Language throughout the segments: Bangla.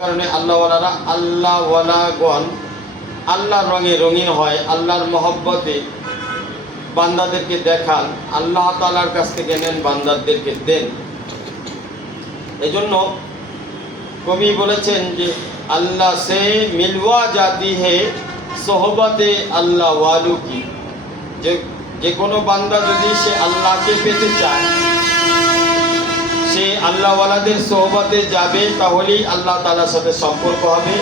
কারণে আল্লাহওয়ালারা আল্লাহওয়ালাগণ আল্লাহর রঙে রঙিন হয়, আল্লাহর মহব্বতে বান্দাদেরকে দেখান, আল্লাহ তাআলার কাছ থেকে নেন, বান্দাদেরকে দেন। এজন্য কবি বলেছেন যে আল্লাহ সে মিলওয়া জাতি হে সোহবতে আল্লাহ ওয়ালু কি, যে কোনো বান্দা যদি সে আল্লাহকে পেতে চায়, সে আল্লাহওয়ালাদের সোহবতে যাবে, তাহলেই আল্লাহ তাআলার সাথে সম্পর্ক হবে।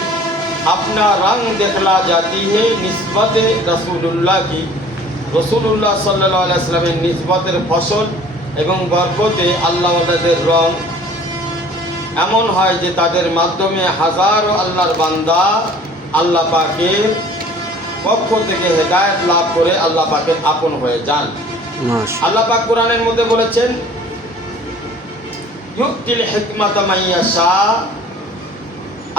আপনা রং দেখলা জাতি হে নিসবতে রাসূলুল্লাহ কি, রাসূলুল্লাহ সাল্লাল্লাহু আলাইহি ওয়াসাল্লামের নিসবতের ফসল এবং বরকতে আল্লাহওয়ালাদের রং এমন হয় যে তাদের মাধ্যমে হাজারো আল্লাহর বান্দা আল্লাহ পাকের পক্ষ থেকে হেদায়েত লাভ করে আল্লাহ পাকের আপন হয়ে যান। আল্লাহ পাক কোরআনের মধ্যে বলেছেন, ইউতিল হিকমাতা মাইয়াশা,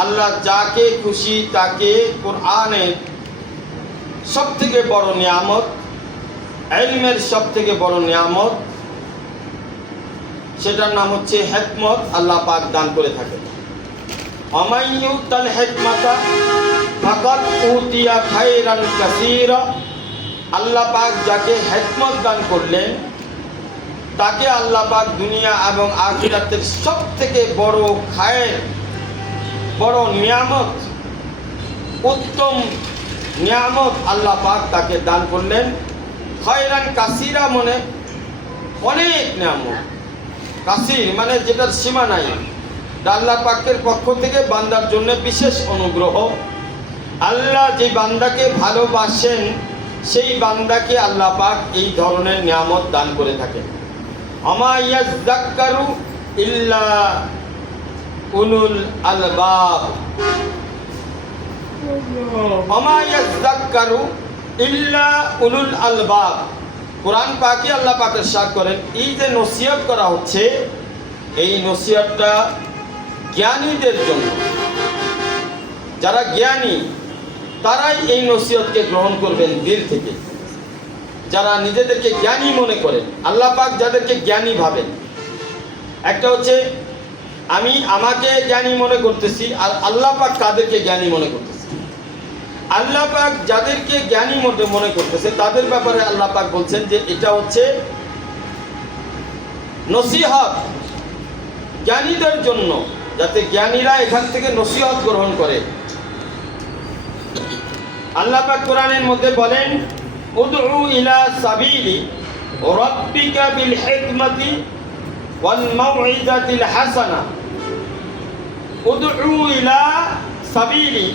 আল্লাহ যাকে খুশি তাকে কোরআনের সবথেকে বড় নিয়ামত, ইলমের সবথেকে বড় নিয়ামত, সেটার নাম হচ্ছে হিকমত, আল্লাহ পাক দান করে থাকেন। আমাইয়ুতাল হিকমাতা ফাকাত উতিয়া খায়রান কাসীরা, আল্লাহ পাক যাকে হিকমত দান করলেন তাকে আল্লাহ পাক দুনিয়া এবং আখিরাতের সবথেকে বড় খায়ের, বড় নিয়ামত, উত্তম নিয়ামত আল্লাহ পাক তাকে দান করলেন। খায়রান কাসীরা মানে অনেক নিয়ামত, কাসীর মানে যেটার সীমা নাই। আল্লাহ পাকের পক্ষ থেকে বান্দার জন্য বিশেষ অনুগ্রহ। আল্লাহ যে বান্দাকে ভালোবাসেন সেই বান্দাকে আল্লাহ পাক এই ধরনের নিয়ামত দান করে থাকেন। আমা ইয়াযাক্কারু ইল্লা উলুল আলবাব, আমা ইয়াযাক্কারু ইল্লা উলুল আলবাব। কোরআন পাকে আল্লাহ পাক ইরশাদ করেন, এই যে নসিহত করা হচ্ছে, এই নসিহতটা জ্ঞানীদের জন্য। যারা জ্ঞানী তারাই এই নসিহতকে গ্রহণ করবেন দিল থেকে। যারা নিজেদেরকে জ্ঞানী মনে করেন, আল্লাহ পাক যাদেরকে জ্ঞানী ভাবেন, একটা হচ্ছে আমি আমাকে জ্ঞানী মনে করতেছি, আর আল্লাহ পাক কাদেরকে জ্ঞানী মনে করতেছি। আল্লাহ পাক যাদেরকে জ্ঞানী মনে করতেছে তাদের ব্যাপারে আল্লাহ পাক বলছেন যে এটা হচ্ছে নসিহত জ্ঞানীদের জন্য, যাতে জ্ঞানীরা এখান থেকে নসিহত গ্রহণ করে। আল্লাহ পাক কোরআনের মধ্যে বলেন, উদউ ইলা সাবিলি রাব্বিকা বিল হিকমাতি ওয়াল মাউইযাতিল হাসানা। উদউ ইলা সাবিলি,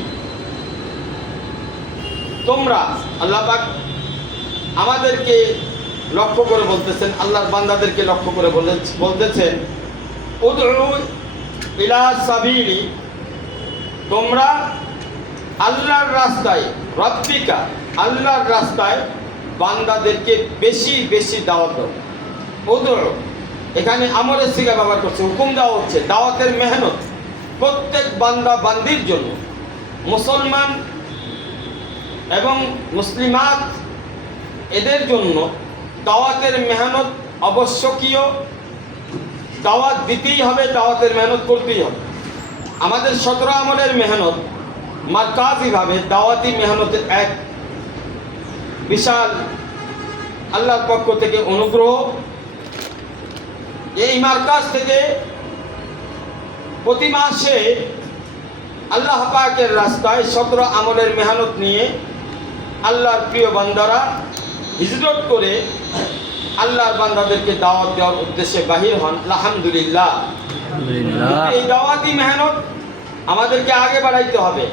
তোমরা, আল্লাহ পাক আমাদেরকে লক্ষ্য করে বলতেছেন, আল্লাহর বান্দাদেরকে লক্ষ্য করে বলতেছেন, উদউ ইলা সাবিলি, তোমরা আল্লাহর রাস্তায়, রাব্বিকা আল্লাহর রাস্তায় বান্দাদেরকে বেশি বেশি দাওয়াত দাও। উদউ এখানে আমরের সিগা ব্যবহার করছে, হুকুম দেওয়া হচ্ছে, দাওয়াতের মেহনত প্রত্যেক বান্দা বান্দির জন্য। মুসলমান এবং মুসলিমাত এদের জন্য দাওয়াতের মেহনত আবশ্যকীয়। দাওয়াত দিতেই হবে, দাওয়াতের মেহনত করতেই হবে। আমাদের 17 আমলের মেহনত মারকাজিভাবে দাওয়াতি মেহনতের এক বিশাল আল্লাহর পক্ষ থেকে অনুগ্রহ। এই মারকাজ থেকে প্রতি মাসে আল্লাহ পাকের রাস্তায় 17 আমলের মেহনত নিয়ে আল্লাহর প্রিয় বান্দারা হিজরত করে আল্লাহর বান্দাদেরকে দাওয়াত দেওয়ার উদ্দেশ্যে বাহির হন। আলহামদুলিল্লাহ। এই দাওয়াতি মেহনত আমাদেরকে আগে বাড়াইতে হবে,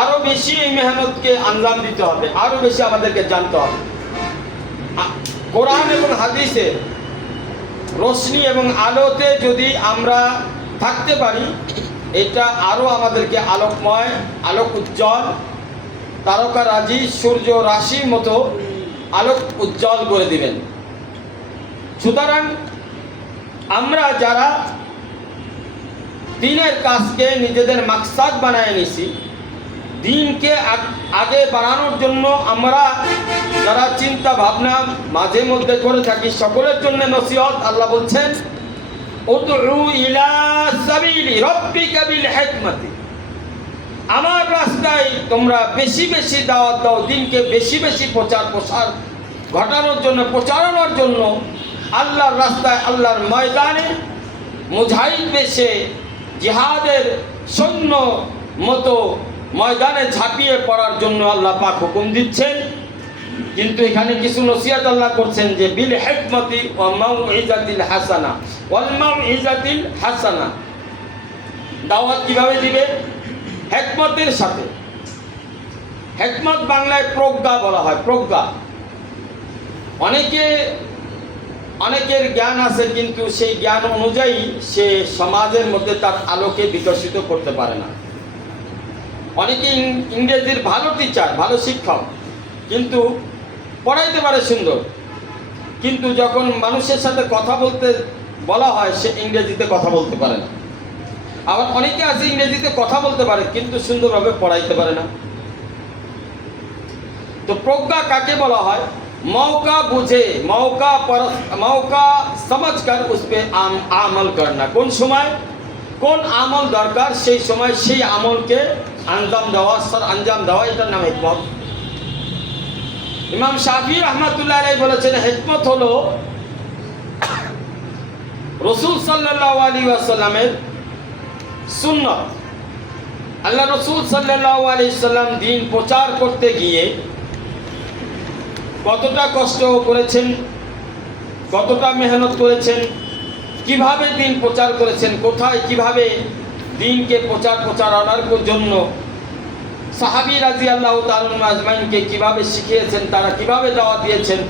আরো বেশি এই মেহনতকে আঞ্জাম দিতে হবে, আরো বেশি আমাদেরকে জানতে হবে। কোরআন এবং হাদিসের রোশনি এবং আলোতে যদি আমরা থাকতে পারি, এটা আরো আমাদেরকে আলোকময়, আলোক উজ্জ্বল, তারকা রাজি সূর্য রাশির মতো আলোক উজ্জ্বল করে দিবেন। সুতরাং আমরা যারা দ্বীনের কাজকে নিজেদের মাকসাদ বানায় নিছি, দ্বীনকে আগে বাড়ানোর জন্য আমরা যারা চিন্তা ভাবনা মাঝে মধ্যে করে থাকি, সকলের জন্য নসিহত। আল্লাহ বলছেন, উদউ ইলা সাবিলি রাব্বিকা বিল হিকমাতি, আমার রাস্তায় তোমরা বেশি বেশি দাওয়াত দাও, দিনকে বেশি বেশি প্রচার প্রসার ঘটানোর জন্য, প্রচারণার জন্য, আল্লাহর রাস্তায়, আল্লাহর ময়দানে মুজাহিদ বেশে জিহাদের সৈন্য মতো ময়দানে ঝাঁপিয়ে পড়ার জন্য আল্লাহ পাক হুকুম দিচ্ছেন। কিন্তু এখানে কিছু নসিহত আল্লাহ করছেন যে বিল হিকমতি ওয়া মাউইজাতিল হাসানা, ওয়াল মাউইজাতিল হাসানা, দাওয়াত কিভাবে দিবে? হিকমতের সাথে। হিকমত বাংলায় প্রজ্ঞা বলা হয়, প্রজ্ঞা। অনেকের জ্ঞান আছে, কিন্তু সেই জ্ঞান অনুযায়ী সে সমাজের মধ্যে তার আলোকে বিকশিত করতে পারে না। অনেকে ইংরেজির ভালো টিচার, ভালো শিক্ষক, কিন্তু পড়াইতে পারে সুন্দর, কিন্তু যখন মানুষের সাথে কথা বলতে বলা হয় সে ইংরেজিতে কথা বলতে পারে না। আবার অনেকে আছে ইংরেজিতে কথা বলতে পারে কিন্তু সুন্দরভাবে পড়াইতে পারে না। তো প্রজ্ঞা কাকে বলা হয়? मौका बुझे, मौका समझ कर उस पे আমল करना। কোন সময় কোন আমল দরকার সেই সময় সেই আমলকে আঞ্জাম দেওয়া, এটার নাম হিকমত। ইমাম শাফি রহমাতুল্লাহ আলাইহি বলেছেন হিকমত হলো রাসূল সাল্লাল্লাহু আলাইহি ওয়াসাল্লামের সুন্নাত। আল্লাহ রাসূল সাল্লাল্লাহু আলাইহি ওয়াসাল্লাম দ্বীন প্রচার করতে গিয়ে কতটা কষ্ট করেছেন, কতটা মেহনত করেছেন, কিভাবে দ্বীন প্রচার করেছেন, কোথায় কিভাবে দ্বীনকে প্রচারণার জন্য সাহাবী রাদিয়াল্লাহু তাআলা আজমাইনকে কিভাবে শিখিয়েছেন, তারা কিভাবে দাওয়াত দিয়েছেন,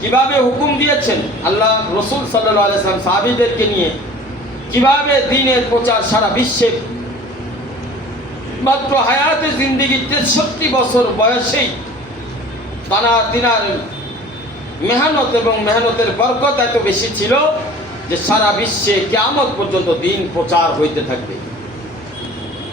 কিভাবে হুকুম দিয়েছেন, আল্লাহ রাসূল সাল্লাল্লাহু আলাইহি ওয়াসাল্লাম সাহাবীদেরকে নিয়ে কিভাবে দ্বীনের প্রচার সারা বিশ্বে মাত্র হায়াতে জিন্দেগি 63 বছর বয়সেই তিনার মেহনত এবং মেহনতের বরকত এত বেশি ছিল যে সারা বিশ্বে কিয়ামত পর্যন্ত দ্বীন প্রচার হইতে থাকবে।